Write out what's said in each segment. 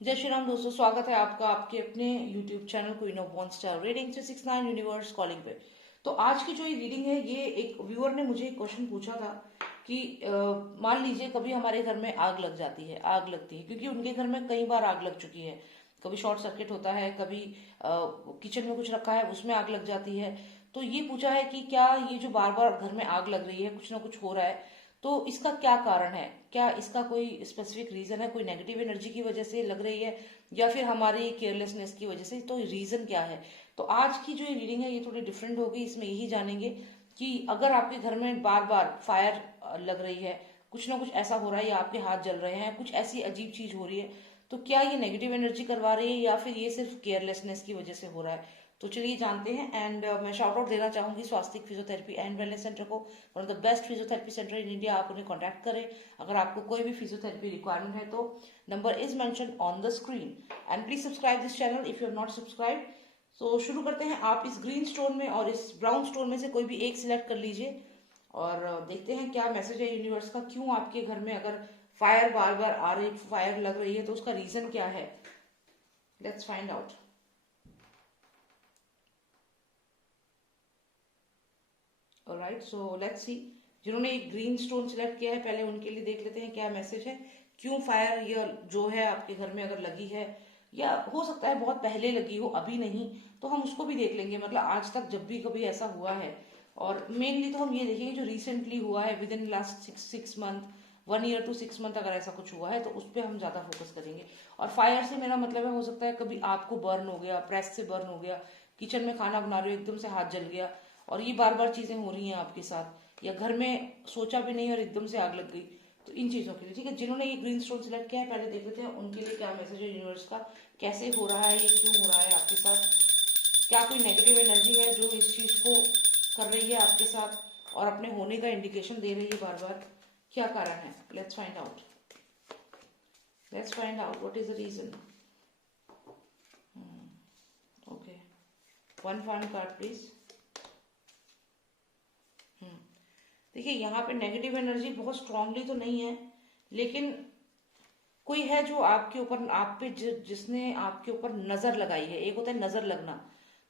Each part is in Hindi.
जय श्री राम दोस्तों, स्वागत है आपका आपके अपने YouTube channel queen of one star reading 369 universe calling पे। तो आज की जो ये रीडिंग है, ये एक व्यूअर ने मुझे एक क्वेश्चन पूछा था कि मान लीजिए कभी हमारे घर में आग लग जाती है, आग लगती है, क्योंकि उनके घर में कई बार आग लग चुकी है। कभी शॉर्ट सर्किट होता है, कभी किचन में कुछ रखा है उसमें आग लग जाती है। तो ये पूछा है कि क्या ये जो बार बार घर में आग लग रही है, कुछ ना कुछ हो रहा है, तो इसका क्या कारण है? क्या इसका कोई स्पेसिफिक रीजन है? कोई नेगेटिव एनर्जी की वजह से लग रही है या फिर हमारी केयरलेसनेस की वजह से? तो रीजन क्या है? तो आज की जो ये रीडिंग है ये थोड़ी डिफरेंट होगी। इसमें यही जानेंगे कि अगर आपके घर में बार बार फायर लग रही है, कुछ ना कुछ ऐसा हो रहा है, या आपके हाथ जल रहे हैं, कुछ ऐसी अजीब चीज हो रही है, तो क्या ये नेगेटिव एनर्जी करवा रही है या फिर ये सिर्फ केयरलेसनेस की वजह से हो रहा है? तो चलिए जानते हैं। एंड मैं शाउट आउट देना चाहूंगी स्वास्तिक फिजियोथेरेपी एंड वेलनेस सेंटर को, one of the best physiotherapy centre in India. आप उन्हें कॉन्टैक्ट करें अगर आपको कोई भी फिजियोथेरेपी रिक्वायरमेंट है। तो number is mention on the screen and please subscribe this channel if you have not subscribe. तो शुरू करते हैं। आप इस ग्रीन स्टोन में और इस ब्राउन स्टोन में से कोई भी एक सिलेक्ट कर लीजिए और देखते हैं क्या मैसेज है यूनिवर्स का। क्यों आपके घर में अगर फायर बार बार आ रही, फायर लग रही है, तो उसका रीजन क्या है? Let's find out. Alright, so let's see. जिन्होंने एक ग्रीन स्टोन सिलेक्ट किया है, पहले उनके लिए देख लेते हैं क्या मैसेज है। क्यों फायर ये जो है आपके घर में अगर लगी है, या हो सकता है बहुत पहले लगी हो, अभी नहीं, तो हम उसको भी देख लेंगे। मतलब आज तक जब भी कभी ऐसा हुआ है, और मेनली तो हम ये देखेंगे जो रिसेंटली हुआ है, within last six month, 1 year to 6 month, अगर ऐसा कुछ हुआ है तो उस पर हम ज्यादा फोकस करेंगे। और फायर से मेरा मतलब है, हो सकता है कभी आपको बर्न हो गया, प्रेस से बर्न हो गया, किचन में खाना बना रहे हो, एकदम से हाथ जल गया, और ये बार बार चीजें हो रही हैं आपके साथ, या घर में सोचा भी नहीं और एकदम से आग लग गई। तो इन चीजों के लिए, ठीक है, जिन्होंने ये ग्रीन स्टोन सिलेक्ट किया है, पहले देख लेते हैं उनके लिए क्या मैसेज है यूनिवर्स का। कैसे हो रहा है ये, क्यों हो रहा है आपके साथ? क्या कोई नेगेटिव एनर्जी है जो इस चीज को कर रही है आपके साथ और अपने होने का इंडिकेशन दे रही है बार बार? क्या कारण है? Let's find out. Let's find out what is the reason. Okay, one fun card please. देखिए, यहाँ पे नेगेटिव एनर्जी बहुत स्ट्रांगली तो नहीं है, लेकिन कोई है जो आपके ऊपर, आप पे जिसने आपके ऊपर नजर लगाई है। एक होता है नजर लगना,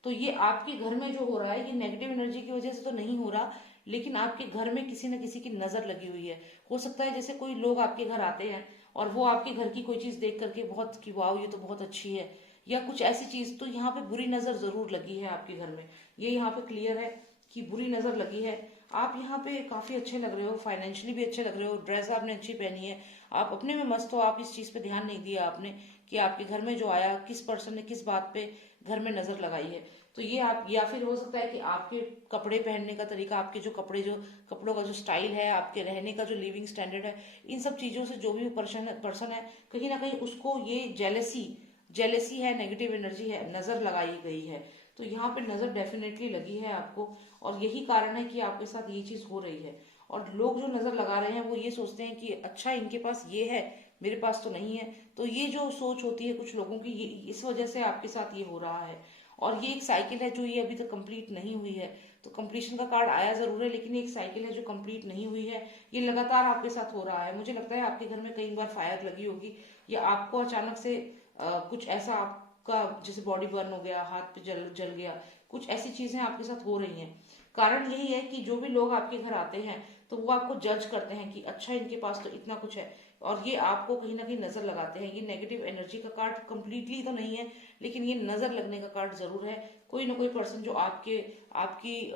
तो ये आपके घर में जो हो रहा है ये नेगेटिव एनर्जी की वजह से तो नहीं हो रहा, लेकिन आपके घर में किसी न किसी की नजर लगी हुई है। हो सकता है जैसे कोई लोग आपके घर आते हैं और वो आपके घर की कोई चीज देख करके बहुत कि वाओ ये तो बहुत अच्छी है, या कुछ ऐसी चीज, तो यहाँ पे बुरी नजर जरूर लगी है आपके घर में। ये यहाँ पे क्लियर है कि बुरी नजर लगी है। आप यहाँ पे काफी अच्छे लग रहे हो, फाइनेंशियली भी अच्छे लग रहे हो, ड्रेस आपने अच्छी पहनी है, आप अपने में मस्त हो। आप इस चीज पे ध्यान नहीं दिया आपने कि आपके घर में जो आया, किस पर्सन ने किस बात पे घर में नजर लगाई है। तो ये आप, या फिर हो सकता है कि आपके कपड़े पहनने का तरीका, आपके जो कपड़े, जो कपड़ों का जो स्टाइल है, आपके रहने का जो लिविंग स्टैंडर्ड है, इन सब चीजों से जो भी पर्सन है, कहीं ना कहीं उसको ये जेलेसी जेलेसी है, नेगेटिव एनर्जी है, नजर लगाई गई है। तो यहाँ पे नजर डेफिनेटली लगी है आपको, और यही कारण है कि आपके साथ ये चीज हो रही है। और लोग जो नजर लगा रहे हैं वो ये सोचते हैं कि अच्छा इनके पास ये है, मेरे पास तो नहीं है। तो ये जो सोच होती है कुछ लोगों की, ये इस वजह से आपके साथ ये हो रहा है। और ये एक साइकिल है जो ये अभी तक कंप्लीट नहीं हुई है। तो कंप्लीशन का कार्ड आया जरूर है, लेकिन ये एक साइकिल है जो कंप्लीट नहीं हुई है। ये लगातार आपके साथ हो रहा है। मुझे लगता है आपके घर में कई बार फायर लगी होगी, या आपको अचानक से कुछ ऐसा, आपका जैसे बॉडी बर्न हो गया, हाथ पे जल जल गया, कुछ ऐसी चीजें आपके साथ हो रही हैं। कारण यही है कि जो भी लोग आपके घर आते हैं तो वो आपको जज करते हैं कि अच्छा इनके पास तो इतना कुछ है, और ये आपको कहीं ना कहीं नजर लगाते हैं। ये नेगेटिव एनर्जी का कार्ड कंप्लीटली तो नहीं है, लेकिन ये नजर लगने का कार्ड जरूर है। कोई ना कोई पर्सन जो आपके आपकी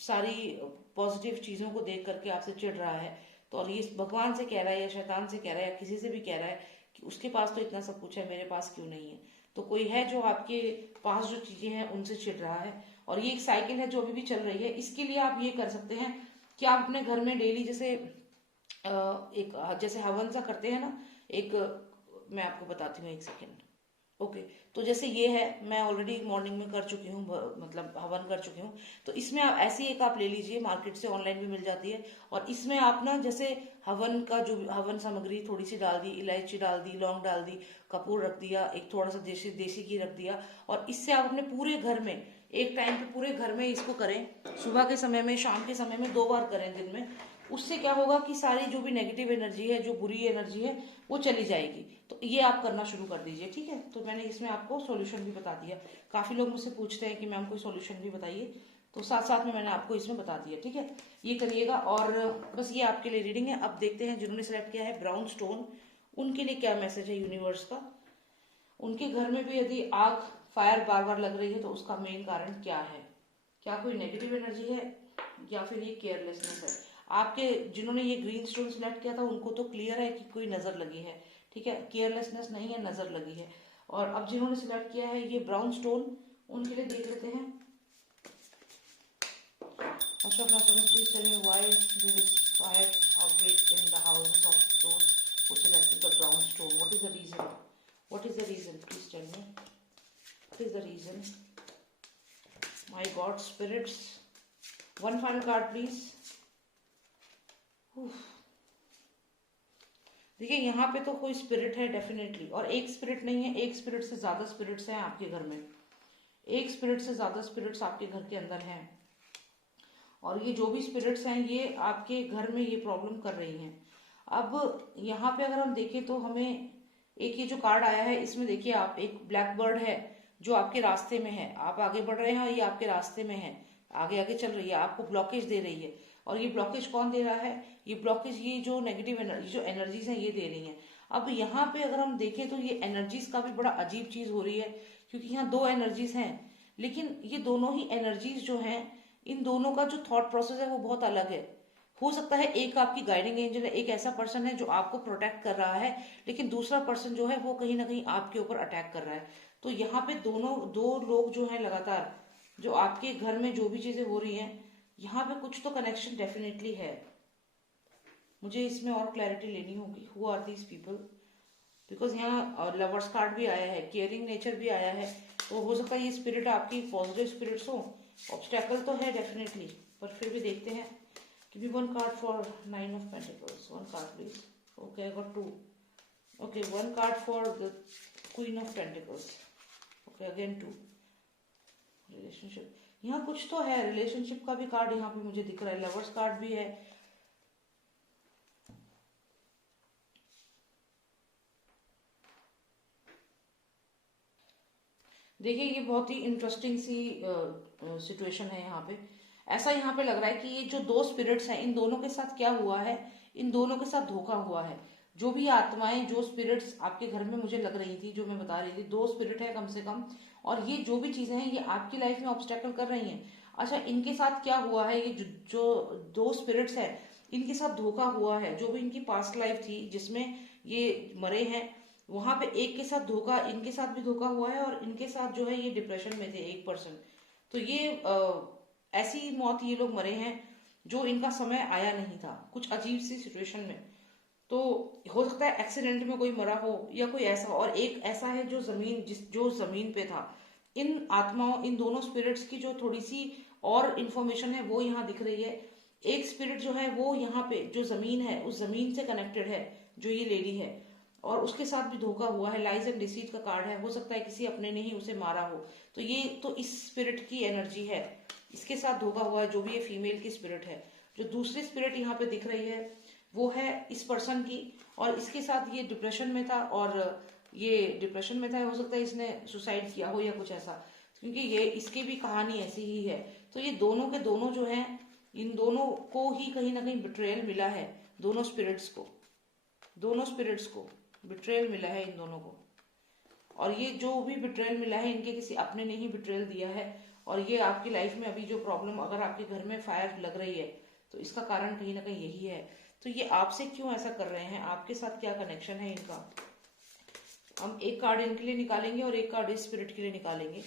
सारी पॉजिटिव चीजों को देख करके आपसे चिढ़ रहा है। तो और ये भगवान से कह रहा है, या शैतान से कह रहा है, या किसी से भी कह रहा है कि उसके पास तो इतना सब कुछ है, मेरे पास क्यों नहीं है? तो कोई है जो आपके पास जो चीजें हैं उनसे चिढ़ रहा है। और ये एक साइकिल है जो अभी भी चल रही है। इसके लिए आप ये कर सकते हैं कि आप अपने घर में डेली जैसे एक जैसे हवन सा करते हैं ना, एक मैं आपको बताती हूँ, एक सेकेंड। ओके, तो जैसे ये है, मैं ऑलरेडी मॉर्निंग में कर चुकी हूँ, मतलब हवन कर चुकी हूँ। तो इसमें आप ऐसी एक आप ले लीजिए, मार्केट से ऑनलाइन भी मिल जाती है। और इसमें आप ना जैसे हवन का जो हवन सामग्री थोड़ी सी डाल दी, इलायची डाल दी, लौंग डाल दी, कपूर रख दिया, एक थोड़ा सा देसी देसी घी रख दिया, और इससे आप अपने पूरे घर में एक टाइम पे पूरे घर में इसको करें। सुबह के समय में, शाम के समय में 2 बार करें दिन में। उससे क्या होगा कि सारी जो भी नेगेटिव एनर्जी है, जो बुरी एनर्जी है, वो चली जाएगी। तो ये आप करना शुरू कर दीजिए, ठीक है। तो मैंने इसमें आपको सॉल्यूशन भी बता दिया। काफी लोग मुझसे पूछते हैं कि मैम कोई सॉल्यूशन भी बताइए, तो साथ साथ में मैंने आपको इसमें बता दिया, ठीक है। ये करिएगा। और बस ये आपके लिए रीडिंग है। अब देखते हैं जिन्होंने सेलेक्ट किया है ब्राउन स्टोन, उनके लिए क्या मैसेज है यूनिवर्स का। उनके घर में भी यदि आग, फायर बार बार लग रही है तो उसका मेन कारण क्या है? क्या कोई नेगेटिव एनर्जी है या फिर ये केयरलेसनेस है? आपके जिन्होंने ये ग्रीन स्टोन सिलेक्ट किया था उनको तो क्लियर है कि कोई नजर लगी है, ठीक है। केयरलेसनेस नहीं है, नजर लगी है। और अब जिन्होंने सिलेक्ट किया है ये ब्राउन स्टोन, उनके लिए देख लेते हैं। Ashok Master, please tell me why there is fire outbreak in the houses of those who selected the brown stone. What is the reason? What is the reason? Please tell me. What is the reason? My God, spirits. One final card, please. देखिए यहाँ पे तो कोई स्पिरिट है डेफिनेटली, और एक स्पिरिट नहीं है, एक स्पिरिट से ज्यादा स्पिरिट्स हैं आपके घर में। एक स्पिरिट से ज्यादा स्पिरिट्स आपके घर के अंदर हैं, और ये जो भी स्पिरिट्स हैं ये आपके घर में ये प्रॉब्लम कर रही हैं। अब यहाँ पे अगर हम देखें तो हमें एक ये जो कार्ड आया है इसमें देखिए आप, एक ब्लैक बर्ड है जो आपके रास्ते में है। आप आगे बढ़ रहे हैं और ये आपके रास्ते में है, आगे आगे चल रही है, आपको ब्लॉकेज दे रही है। और ये ब्लॉकेज कौन दे रहा है? ये ब्लॉकेज ये जो नेगेटिव एनर्जी, जो एनर्जीज हैं ये दे रही हैं। अब यहाँ पे अगर हम देखें तो ये एनर्जीज का भी बड़ा अजीब चीज हो रही है, क्योंकि यहाँ दो एनर्जीज हैं, लेकिन ये दोनों ही एनर्जीज जो हैं, इन दोनों का जो थॉट प्रोसेस है वो बहुत अलग है। हो सकता है एक आपकी गाइडिंग एंजल है, एक ऐसा पर्सन है जो आपको प्रोटेक्ट कर रहा है, लेकिन दूसरा पर्सन जो है वो कहीं ना कहीं आपके ऊपर अटैक कर रहा है। तो यहाँ पे दोनों दो लोग जो हैं लगातार, जो आपके घर में जो भी चीजें हो रही हैं, यहाँ पे कुछ तो कनेक्शन डेफिनेटली है। मुझे इसमें और क्लैरिटी लेनी होगी। Who are these people? Because यहाँ लवर्स कार्ड भी आया है, केयरिंग नेचर भी आया है, तो हो सकता है ये स्पिरिट आपकी पॉजिटिव स्पिरिट्स हो। ऑब्स्टेकल तो है डेफिनेटली, पर फिर भी देखते हैं। Give me one card for 9 of pentacles, one card please. Okay, I got 2। Okay, one card for the queen of pentacles. Okay, again 2। Relationship, यहाँ कुछ तो है, रिलेशनशिप का भी कार्ड यहाँ पे मुझे दिख रहा है, लवर्स कार्ड भी है। देखिए ये बहुत ही इंटरेस्टिंग सी सिचुएशन है यहाँ पे। ऐसा यहाँ पे लग रहा है कि ये जो दो स्पिरिट्स हैं, इन दोनों के साथ क्या हुआ है, इन दोनों के साथ धोखा हुआ है। जो भी आत्माएं, जो स्पिरिट्स आपके घर में मुझे लग रही थी, जो मैं बता रही थी, दो स्पिरिट है कम से कम, और ये जो भी चीजें हैं ये आपकी लाइफ में ऑब्स्टेकल कर रही हैं। अच्छा, इनके साथ क्या हुआ है, ये जो दो स्पिरिट्स है, इनके साथ धोखा हुआ है। जो भी इनकी पास्ट लाइफ थी जिसमें ये मरे हैं, वहां पे एक के साथ धोखा, इनके साथ भी धोखा हुआ है, और इनके साथ जो है ये डिप्रेशन में थे 1%। तो ये ऐसी मौत ये लोग मरे हैं जो इनका समय आया नहीं था, कुछ अजीब सी सिचुएशन में। तो हो सकता है एक्सीडेंट में कोई मरा हो या कोई ऐसा, और एक ऐसा है जो जो जमीन पे था। इन आत्माओं, इन दोनों स्पिरिट्स की जो थोड़ी सी और इन्फॉर्मेशन है वो यहाँ दिख रही है। एक स्पिरिट जो है वो यहाँ पे जो जमीन है, उस जमीन से कनेक्टेड है, जो ये लेडी है, और उसके साथ भी धोखा हुआ है। लाइज एंड डिसीट का कार्ड है, हो सकता है किसी अपने ने ही उसे मारा हो। तो ये तो इस स्पिरिट की एनर्जी है, इसके साथ धोखा हुआ है, जो भी ये फीमेल की स्पिरिट है। जो दूसरी स्पिरिट यहाँ पे दिख रही है वो है इस पर्सन की, और इसके साथ ये डिप्रेशन में था, और ये डिप्रेशन में था, हो सकता है इसने सुसाइड किया हो या कुछ ऐसा, क्योंकि ये इसकी भी कहानी ऐसी ही है। तो ये दोनों के दोनों जो हैं, इन दोनों को ही कहीं ना कहीं बिट्रेयल मिला है, दोनों स्पिरिट्स को बिट्रेयल मिला है इन दोनों को। और ये जो भी बिट्रेयल मिला है, इनके किसी अपने ने ही बिट्रेयल दिया है। और ये आपकी लाइफ में अभी जो प्रॉब्लम, अगर आपके घर में फायर लग रही है तो इसका कारण कहीं ना कहीं यही है। तो ये आपसे क्यों ऐसा कर रहे हैं, आपके साथ क्या कनेक्शन है इनका? हम एक कार्ड इनके लिए निकालेंगे और एक कार्ड इस स्पिरिट के लिए निकालेंगे।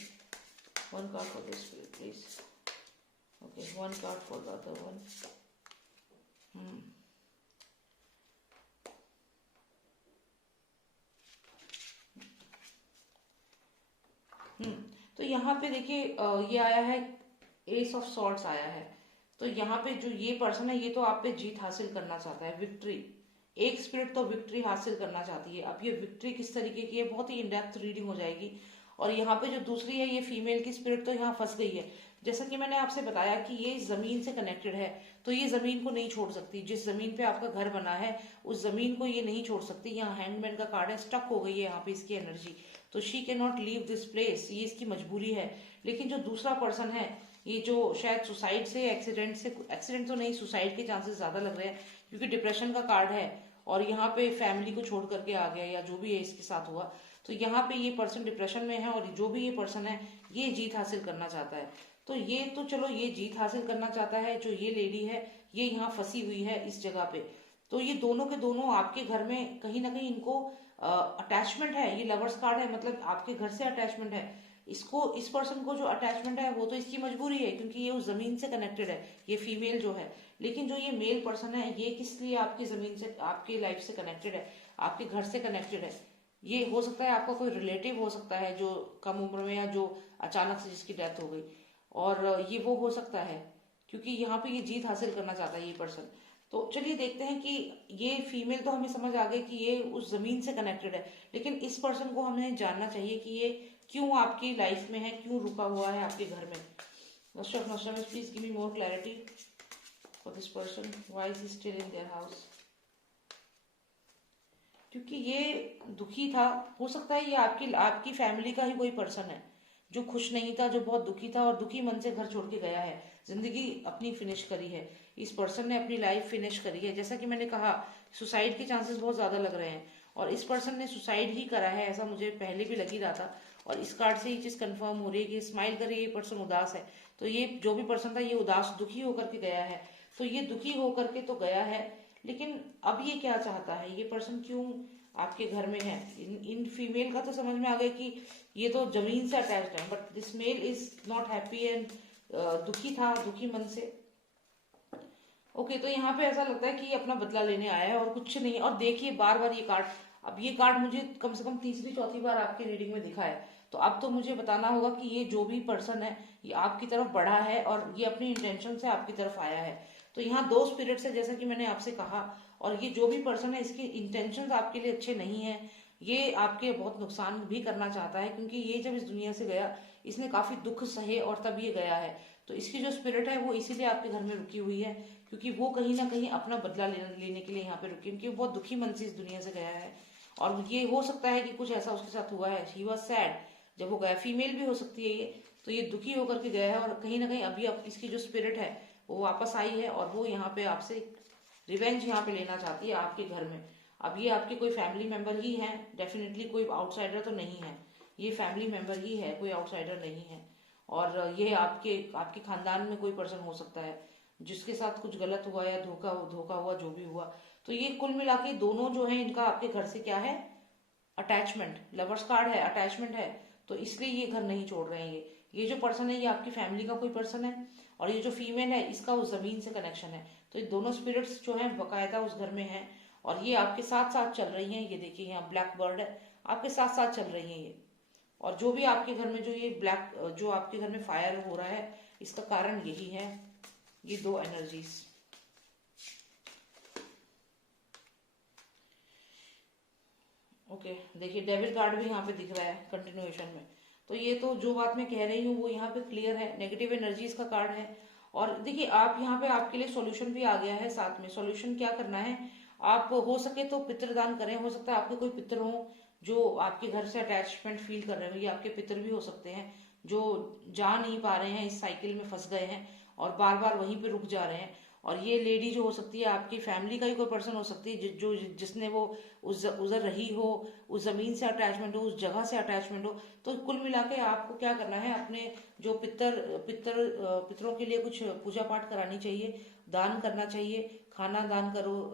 One card for this spirit please. Okay, one card for the other one. तो यहाँ पे देखिए ये आया है, एस ऑफ सॉर्ड्स आया है। तो यहाँ पे जो ये पर्सन है, ये तो आप पे जीत हासिल करना चाहता है, विक्ट्री। एक स्पिरिट तो विक्ट्री हासिल करना चाहती है। अब ये विक्ट्री किस तरीके की है, बहुत ही इन डेप्थ रीडिंग हो जाएगी। और यहाँ पे जो दूसरी है, ये फीमेल की स्पिरिट तो यहाँ फंस गई है। जैसा कि मैंने आपसे बताया कि ये जमीन से कनेक्टेड है, तो ये जमीन को नहीं छोड़ सकती। जिस जमीन पे आपका घर बना है उस जमीन को ये नहीं छोड़ सकती। यहाँ हैंडमैन का कार्ड है, स्टक हो गई है यहाँ पे इसकी एनर्जी, तो she can not leave this place, ये इसकी मजबूरी है। लेकिन जो दूसरा पर्सन है, ये जो शायद सुसाइड से एक्सीडेंट तो नहीं, सुसाइड के चांसेस ज्यादा लग रहे हैं क्योंकि डिप्रेशन का कार्ड है और यहाँ पे फैमिली को छोड़ करके आ गया या जो भी है इसके साथ हुआ। तो यहाँ पे ये पर्सन डिप्रेशन में है और जो भी ये पर्सन है ये जीत हासिल करना चाहता है। तो ये तो चलो ये जीत हासिल करना चाहता है, जो ये लेडी है ये यहाँ फंसी हुई है इस जगह पे। तो ये दोनों के दोनों आपके घर में कहीं ना कहीं इनको अटैचमेंट है। ये लवर्स कार्ड है, मतलब आपके घर से अटैचमेंट है इसको। इस पर्सन को जो अटैचमेंट है वो तो इसकी मजबूरी है क्योंकि ये उस जमीन से कनेक्टेड है, ये फीमेल जो है। लेकिन जो ये मेल पर्सन है ये किस लिए आपकी जमीन से, आपकी लाइफ से कनेक्टेड है, आपके घर से कनेक्टेड है। ये हो सकता है आपका कोई रिलेटिव हो सकता है जो कम उम्र में या जो अचानक से जिसकी डेथ हो गई, और ये वो हो सकता है क्योंकि यहाँ पे ये जीत हासिल करना चाहता है ये पर्सन। तो चलिए देखते हैं कि ये फीमेल तो हमें समझ आ गई कि ये उस जमीन से कनेक्टेड है, लेकिन इस पर्सन को हमें जानना चाहिए कि ये क्यों आपकी लाइफ में है, क्यों रुका हुआ है आपके घर में। Master of masterminds, please give me more clarity for this person, why is he still in their house. क्योंकि ये दुखी था, हो सकता है ये आपकी फैमिली का ही कोई पर्सन है जो खुश नहीं था, जो बहुत दुखी था और दुखी मन से घर छोड़ के गया है, जिंदगी अपनी फिनिश करी है। इस पर्सन ने अपनी लाइफ फिनिश करी है। जैसा कि मैंने कहा सुसाइड के चांसेस बहुत ज्यादा लग रहे हैं और इस पर्सन ने सुसाइड ही करा है, ऐसा मुझे पहले भी लग ही रहा था। और इस कार्ड से ये चीज कंफर्म हो रही है कि स्माइल करे ये पर्सन उदास है। तो ये जो भी पर्सन था ये उदास दुखी होकर के गया है। तो ये दुखी होकर के तो गया है, लेकिन अब ये क्या चाहता है, ये पर्सन क्यों आपके घर में है। इन फीमेल का तो समझ में आ गया कि ये तो जमीन से अटैच्ड है, but this male is not happy and दुखी था, दुखी मन से। ओके, तो यहाँ पे ऐसा लगता है कि ये अपना बदला लेने आया है और कुछ नहीं। और देखिए बार बार ये कार्ड, अब ये कार्ड मुझे कम से कम तीसरी चौथी बार आपकी रीडिंग में दिखा है। तो अब तो मुझे बताना होगा कि ये जो भी पर्सन है ये आपकी तरफ बढ़ा है और ये अपनी इंटेंशन से आपकी तरफ आया है। तो यहाँ दो स्पिरिट्स है जैसा कि मैंने आपसे कहा, और ये जो भी पर्सन है इसके इंटेंशंस आपके लिए अच्छे नहीं है। ये आपके बहुत नुकसान भी करना चाहता है क्योंकि ये जब इस दुनिया से गया इसने काफी दुख सहे और तब ये गया है। तो इसकी जो स्पिरिट है वो इसीलिए आपके घर में रुकी हुई है क्योंकि वो कहीं ना कहीं अपना बदला लेने के लिए यहाँ पे रुकी, क्योंकि वो बहुत दुखी मन से इस दुनिया से गया है। और ये हो सकता है कि कुछ ऐसा उसके साथ हुआ है, ही वॉज सैड जब वो गया। फीमेल भी हो सकती है ये, तो ये दुखी होकर के गया है और कहीं ना कहीं अभी अब इसकी जो स्पिरिट है वो वापस आई है और वो यहाँ पे आपसे रिवेंज यहाँ पे लेना चाहती है आपके घर में। अब ये आपके कोई फैमिली मेंबर ही है, डेफिनेटली कोई आउटसाइडर तो नहीं है, ये फैमिली मेंबर ही है, कोई आउटसाइडर नहीं है। और ये आपके खानदान में कोई पर्सन हो सकता है जिसके साथ कुछ गलत हुआ या धोखा हुआ, जो भी हुआ। तो ये कुल मिला के दोनों जो है इनका आपके घर से क्या है, अटैचमेंट। लवर्स कार्ड है, अटैचमेंट है, तो इसलिए ये घर नहीं छोड़ रहे हैं। ये जो पर्सन है ये आपकी फैमिली का कोई पर्सन है और ये जो फीमेल है इसका उस जमीन से कनेक्शन है। तो ये दोनों स्पिरिट्स जो है बकायदा उस घर में है और ये आपके साथ साथ चल रही हैं। ये देखिए यहाँ ब्लैक बर्ड है, आपके साथ साथ चल रही हैं ये। और जो भी आपके घर में जो ये जो आपके घर में फायर हो रहा है इसका कारण यही है, ये दो एनर्जीज। ओके, देखिए डेविल कार्ड भी यहाँ पे दिख रहा है कंटिन्यूएशन में। तो ये तो जो बात मैं कह रही हूँ वो यहाँ पे क्लियर है, नेगेटिव एनर्जीज का कार्ड है। और देखिए आप यहाँ पे आपके लिए सॉल्यूशन भी आ गया है साथ में। सॉल्यूशन क्या करना है, आप हो सके तो पितृदान करें। हो सकता है आपके कोई पितर हो जो आपके घर से अटैचमेंट फील कर रहे हो, ये आपके पितर भी हो सकते हैं जो जा नहीं पा रहे हैं, इस साइकिल में फंस गए हैं और बार बार वहीं पे रुक जा रहे हैं। और ये लेडी जो हो सकती है आपकी फैमिली का ही कोई पर्सन हो सकती है जो जिसने वो उधर रही हो, उस जमीन से अटैचमेंट हो, उस जगह से अटैचमेंट हो। तो कुल मिला के आपको क्या करना है, अपने जो पितरों के लिए कुछ पूजा पाठ करानी चाहिए, दान करना चाहिए, खाना दान करो,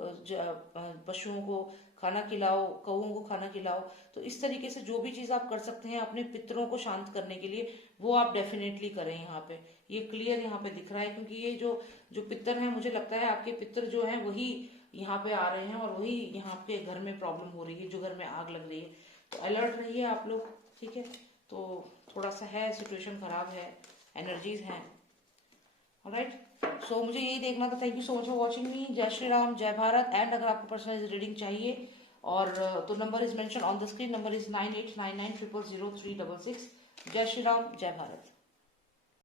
पशुओं को खाना खिलाओ, कौओं को खाना खिलाओ। तो इस तरीके से जो भी चीज आप कर सकते हैं अपने पितरों को शांत करने के लिए वो आप डेफिनेटली करें। यहाँ पे ये क्लियर यहाँ पे दिख रहा है क्योंकि ये जो पितर है, मुझे लगता है आपके पितर जो है वही यहाँ पे आ रहे हैं और वही यहाँ पे घर में प्रॉब्लम हो रही है, जो घर में आग लग रही है। तो अलर्ट रहिए आप लोग, ठीक है। तो थोड़ा सा है सिचुएशन खराब है, एनर्जीज हैं। ऑलराइट, सो मुझे यही देखना था। Thank you so much for watching मी। जय श्री राम, जय भारत। एंड अगर आपको पर्सनलाइज रीडिंग चाहिए और तो number is mention on the screen, number is 9899000366। जय श्री राम, जय भारत।